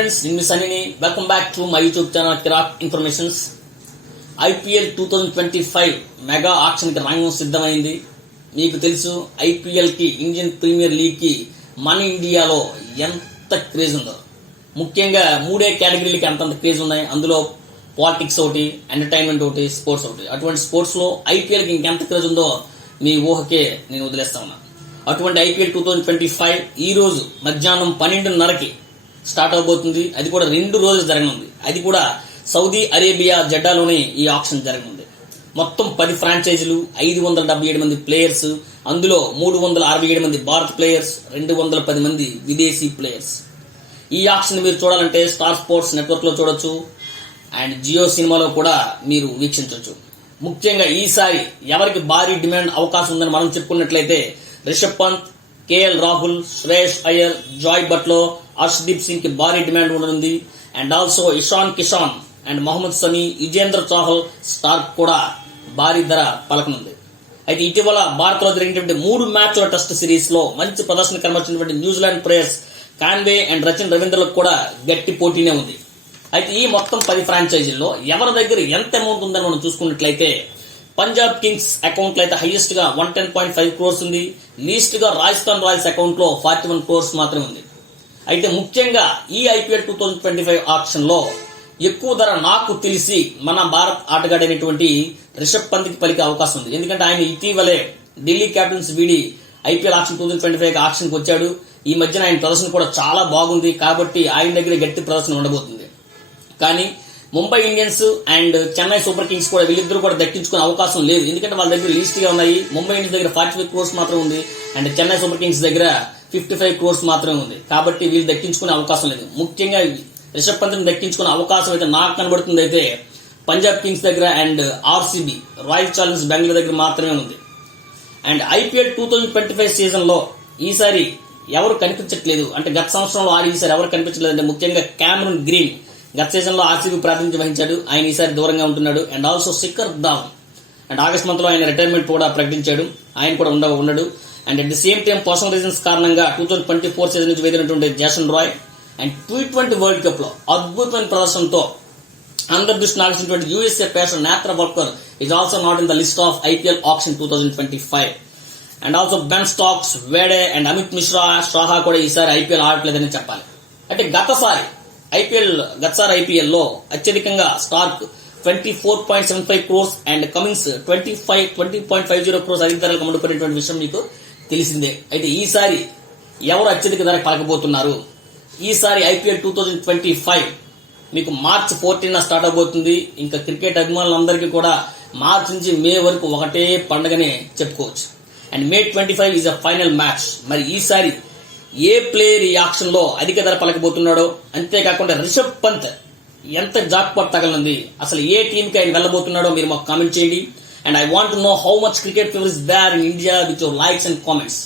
Friends, నేను మీ సన్నీని. Welcome back to my YouTube channel కిరాక్ ఇన్ఫర్మేషన్స్. ఐపీఎల్ 2025 మెగా ఆక్షన్ కి రంగం సిద్ధమైంది. మీకు తెలుసు ఐపీఎల్ కి, ఇండియన్ ప్రీమియర్ లీగ్ కి మన ఇండియాలో ఎంత క్రేజ్ ఉందో. ముఖ్యంగా మూడే కేటగిరీలకి అంతంత క్రేజ్ ఉన్నాయి. అందులో పాలిటిక్స్ ఒకటి, ఎంటర్టైన్మెంట్ ఒకటి, స్పోర్ట్స్ ఒకటి. అటువంటి స్పోర్ట్స్ లో ఐపీఎల్ కి ఇంకెంత క్రేజ్ ఉందో మీ ఊహకే నేను వదిలేస్తా ఉన్నా. అటువంటి ఐపీఎల్ 2025 ఈ రోజు మధ్యాహ్నం 12:30కి స్టార్ట్ అవబోతుంది. అది కూడా 2 రోజులు జరగనుంది. అది కూడా సౌదీ అరేబియా జెడ్డాలోనే ఈ ఆక్షన్ జరగనుంది. మొత్తం 10 ఫ్రాంచైజీలు, 577 మంది ప్లేయర్స్, అందులో 367 మంది భారత్ ప్లేయర్స్, 210 మంది విదేశీ ప్లేయర్స్. ఈ ఆక్షన్ మీరు చూడాలంటే స్టార్ స్పోర్ట్స్ నెట్వర్క్ లో చూడొచ్చు అండ్ జియో సినిమాలో కూడా మీరు వీక్షించవచ్చు. ముఖ్యంగా ఈసారి ఎవరికి భారీ డిమాండ్ అవకాశం ఉందని మనం చెప్పుకున్నట్లయితే Rishabh Pant, KL Rahul, Shreyas Iyer, Jos Buttler, Harshdeep Singh కి భారీ డిమాండ్ ఉండనుంది. And also Ishan Kishan and Mohammed Shami, Yuzvendra Chahal star కూడా భారీ ధర పలకనుంది. అయితే ఇటీవల భారత్ లో జరిగినటువంటి 3 మ్యాచ్ల టెస్ట్ సిరీస్ లో మంచి ప్రదర్శన కనబరిచినటువంటి New Zealand players Conway and Rachin రవీంద్రలకు కూడా గట్టి పోటీనే ఉంది. అయితే ఈ మొత్తం 10 ఫ్రాంచైజీల్లో ఎవరి దగ్గర ఎంత అమౌంట్ ఉందని మనం చూసుకున్నట్లయితే పంజాబ్ కింగ్స్ అకౌంట్ లో అయితే హైయెస్ట్ గా 110.5 crores ఉంది. లీస్ట్ గా రాజస్థాన్ రాయల్స్ అకౌంట్ లో 41 crores మాత్రమే ఉంది. అయితే ముఖ్యంగా ఈ ఐపీఎల్ 2025 ఆక్షన్ లో ఎక్కువ ధర నాకు తెలిసి మన భారత్ ఆటగాడైనటువంటి రిషబ్ పంత్ కి పలికే అవకాశం ఉంది. ఎందుకంటే ఆయన ఇటీవలే ఢిల్లీ క్యాపిటల్స్ వీడి ఐపీఎల్ ఆక్షన్ 2025 ఆక్షన్ కి వచ్చాడు. ఈ మధ్యన ఆయన ప్రదర్శన కూడా చాలా బాగుంది. కాబట్టి ఆయన దగ్గర గట్టి ప్రదర్శన ఉండబోతుంది. కానీ Mumbai Indians and Chennai super Kings కూడా వీళ్ళిద్దరూ కూడా దక్కించుకునే అవకాశం లేదు. ఎందుకంటే వాళ్ళ దగ్గర లీస్ట్ గా ఉన్నాయి. ముంబై ఇండియన్స్ దగ్గర 45 crores మాత్రం ఉంది అండ్ చెన్నై సూపర్ కింగ్స్ దగ్గర 55 crores మాత్రమే ఉంది. కాబట్టి వీళ్ళు దక్కించుకునే అవకాశం లేదు. ముఖ్యంగా రిషబ్ పంత్ దక్కించుకునే అవకాశం అయితే నాకు కనబడుతుంది అయితే పంజాబ్ కింగ్స్ దగ్గర and RCB, royal Challengers Bengaluru దగ్గర మాత్రమే ఉంది. అండ్ ఐపీఎల్ 2025 సీజన్ లో ఈసారి ఎవరు కనిపించట్లేదు. అంటే గత సంవత్సరంలో ఈసారి ఎవరు కనిపించలేదు అంటే ముఖ్యంగా క్యామరూన్ గ్రీన్ గత సీజన్ లో ఆర్సీబీ ప్రాతినిధ్యం వహించాడు. ఆయన ఈసారి దూరంగా ఉంటున్నాడు. And also Shikhar Dhawan and August month లో ఆయన రిటైర్మెంట్ కూడా ప్రకటించాడు. ఆయన కూడా ఉండడు. And at the same time personal reasons కారణంగా 2024 సీజన్ నుంచి వెదిలినటువంటి Jason Roy and T20 World Cup లో అద్భుతమైన ప్రదర్శనతో అందరి దృష్టిని ఆకర్షించినటువంటి USA pacer Netravalkar is also not in the list of IPL auction 2025. And also Ben Stokes, Wade and Amit Mishra, Saha కూడా ఈసారి ఐపీఎల్ ఆడట్లేదని చెప్పాలి. అంటే గతసారి ఐపీఎల్ లో అత్యధికంగా Starc 24.75 crores and Cummins 20.50 crores అధిక ధరలకు అమ్ముడుకునేటువంటి విషయం మీకు తెలిసిందే. అయితే ఈసారి ఎవరు అత్యధిక ధర పలకబోతున్నారు? ఈసారి ఐపీఎల్ 2025 మీకు మార్చ్ 14 స్టార్ట్ అవబోతుంది. ఇంకా క్రికెట్ అభిమానులందరికీ కూడా మార్చ్ నుంచి మే వరకు ఒకటే పండుగనే చెప్పుకోవచ్చు. And May 25 is a final match. మరి ఈసారి ఏ ప్లేయర్ ఈ ఆక్షన్ లో అధిక ధర పలకబోతున్నాడో, అంతేకాకుండా రిషబ్ పంత్ ఎంత జాక్పాట్ తగలనుంది, అసలు ఏ టీమ్ కి ఆయన వెళ్ళబోతున్నాడో మీరు మాకు కామెంట్ చేయండి. And I want to know how much cricket favour is there in India with your likes and comments.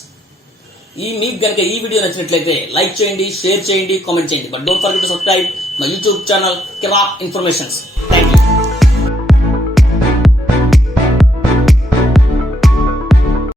మీకు గనక ఈ వీడియో నచ్చినట్లయితే లైక్ చేయండి, షేర్ చేయండి, కామెంట్ చేయండి. But don't forget to subscribe my YouTube channel కిరాక్ informations. Thank you.